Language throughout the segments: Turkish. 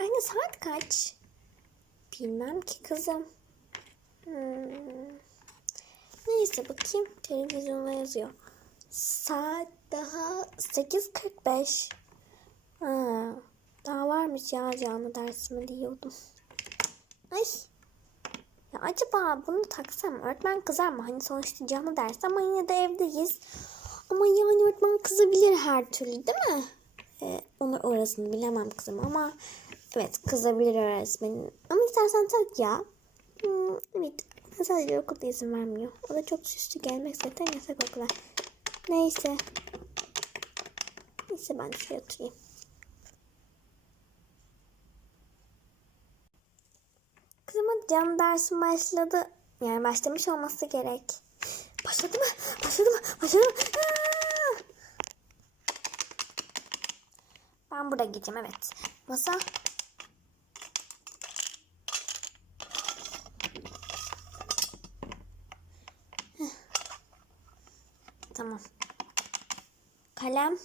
anne saat kaç? Bilmem ki kızım. Hmm. Neyse bakayım televizyonda yazıyor. Saat daha 8.45. Ha, daha varmış ya canlı dersimi diyordum. Ay. Ya acaba bunu taksam öğretmen kızar mı? Hani sonuçta canlı ders ama yine de evdeyiz. Ama yani öğretmen kızabilir her türlü değil mi? Ee, onu orasını bilemem kızım ama evet kızabilir öğretmenin. Ama istersen tak ya. Hmm, evet sadece okulda izin vermiyor. O da çok süslü gelmek zaten yasak okula. Neyse. Neyse ben şuraya oturayım. Kızım hadi canlı dersim başladı. Yani başlamış olması gerek. Başladı mı? Başladı mı? Başladı mı? Aa! Ben burada gideceğim evet. Masa. Tamam. Kalem.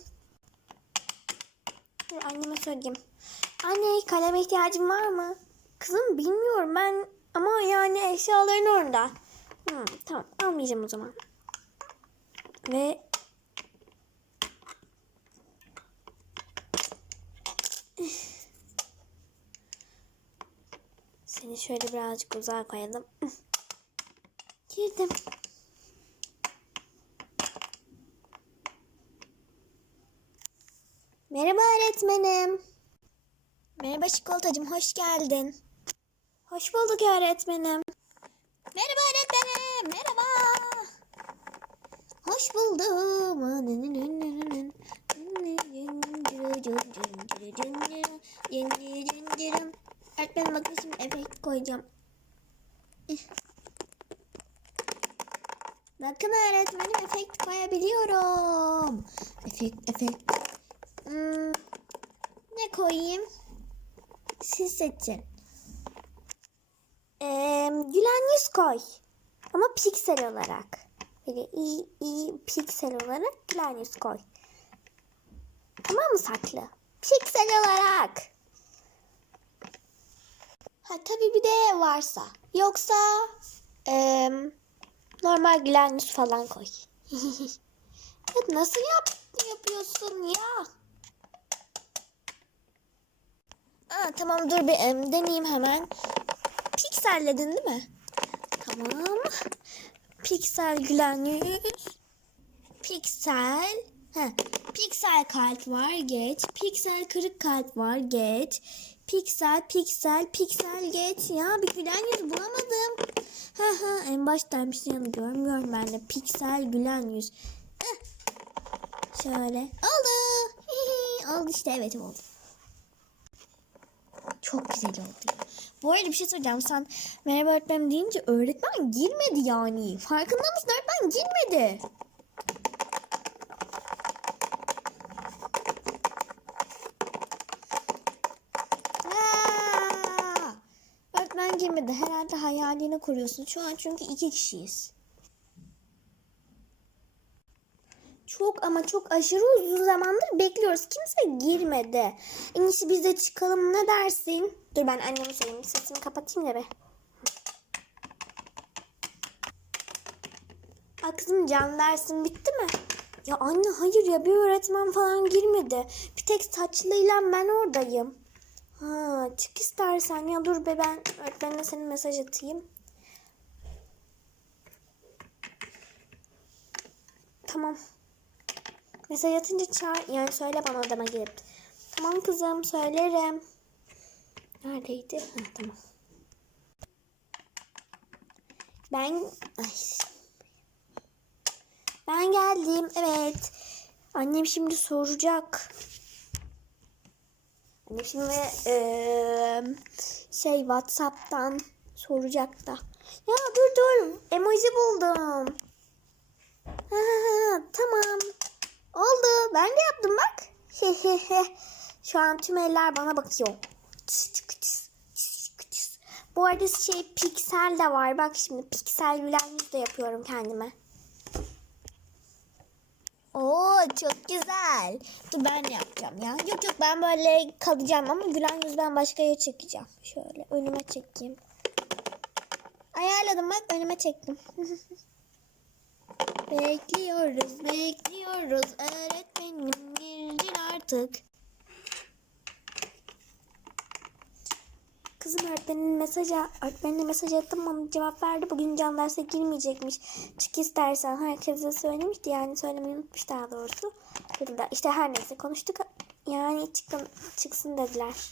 Dur anneme söyleyeyim. Anne kaleme ihtiyacın var mı? Kızım bilmiyorum ben ama yani eşyaların orada. Hmm, tamam almayacağım o zaman. Ve seni şöyle birazcık uzağa koyalım. Girdim. Merhaba öğretmenim. Merhaba çikolatacığım, hoş geldin. Hoş bulduk öğretmenim. Merhaba öğretmenim, merhaba. Hoş buldum. Öğretmenim bakın şimdi efekt koyacağım. Bakın öğretmenim efekt koyabiliyorum. Efekt, efekt. Hmm, ne koyayım? Siz seçin. Ee, gülen yüz koy. Ama piksel olarak. Böyle iyi, iyi piksel olarak gülen yüz koy. Tamam mı saklı? Piksel olarak. Ha tabii bir de varsa. Yoksa ee, normal gülen yüz falan koy. ya nasıl yap yapıyorsun ya? Aa, tamam dur bir em, deneyeyim hemen. Pikselledin değil mi? Tamam. Piksel gülen yüz. Piksel. Heh. Piksel kalp var geç. Piksel kırık kalp var geç. Piksel piksel piksel geç. Ya bir gülen yüz bulamadım. Ha ha en baştaymış yanı görmüyorum ben de. Piksel gülen yüz. Heh. Şöyle. Oldu. oldu işte evet oldu. Çok güzel oldu. Bu arada bir şey söyleyeceğim. Sen merhaba öğretmenim deyince öğretmen girmedi yani. Farkında mısın? Öğretmen girmedi. Aa! Girmedi. Herhalde hayalini kuruyorsun. Şu an çünkü iki kişiyiz. Çok ama çok aşırı uzun zamandır bekliyoruz. Kimse girmedi. En iyisi biz de çıkalım ne dersin? Dur ben anneme söyleyeyim. Sesimi kapatayım da be. Aa can dersin bitti mi? Ya anne hayır ya bir öğretmen falan girmedi. Bir tek saçlıyla ben oradayım. Ha çık istersen ya dur be ben öğretmenine senin mesaj atayım. Tamam. Mesaj atınca çağır. Yani söyle bana odama gelip. Tamam kızım söylerim. Neredeydi? Ha, tamam. Ben ay. Ben geldim. Evet. Annem şimdi soracak. Şimdi eee, şey WhatsApp'tan soracak da. Ya dur dur. Emoji buldum. Ha, tamam. Oldu. Ben de yaptım bak. Şu an tüm eller bana bakıyor. Bu arada şey piksel de var. Bak şimdi piksel gülen yüz de yapıyorum kendime. Oo çok güzel. Dur ben yapacağım ya. Yok yok ben böyle kalacağım ama gülen yüz ben başka yere çekeceğim. Şöyle önüme çekeyim. Ayarladım bak önüme çektim. bekliyoruz bekliyoruz öğretmenim girdin artık. Kızım öğretmenin mesajı, öğretmenine mesaj attım ama cevap verdi. Bugün can derse girmeyecekmiş. Çık istersen herkese söylemişti yani söylemeyi unutmuş daha doğrusu. Dediler işte her neyse konuştuk. Yani çıkın, çıksın dediler.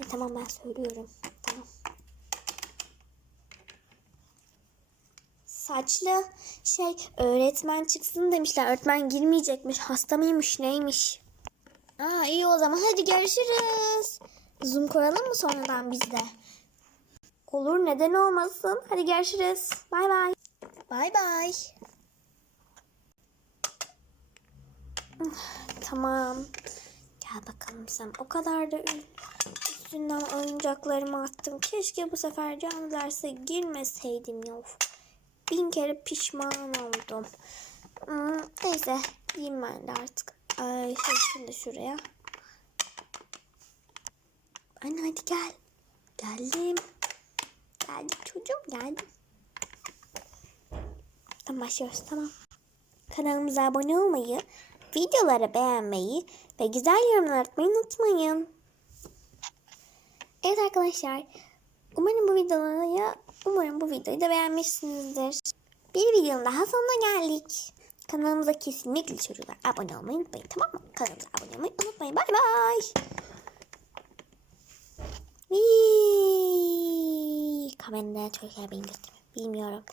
E, tamam ben söylüyorum. Tamam. Saçlı şey öğretmen çıksın demişler. Öğretmen girmeyecekmiş. Hasta mıymış neymiş? Aa iyi o zaman hadi görüşürüz. Zoom koyalım mı sonradan biz de? Olur neden olmasın. Hadi görüşürüz. Bay bay. Bay bay. Tamam. Gel bakalım sen. O kadar da üstünden oyuncaklarımı attım. Keşke bu sefer canlı derse girmeseydim ya. Of. Bin kere pişman oldum. Hmm, neyse. Giyeyim ben de artık. Ay, şey, şunu da şuraya. Anne hadi gel. Geldim. Geldim çocuğum geldim. Tamam başlıyoruz tamam. Kanalımıza abone olmayı, videoları beğenmeyi ve güzel yorumlar atmayı unutmayın. Evet arkadaşlar. Umarım bu videoyu umarım bu videoyu da beğenmişsinizdir. Bir videonun daha sonuna geldik. Kanalımıza kesinlikle çocuklar abone olmayı unutmayın tamam mı? Kanalımıza abone olmayı unutmayın. Bay bay. Whee! Çocuklar beni göstermiyor. Bilmiyorum.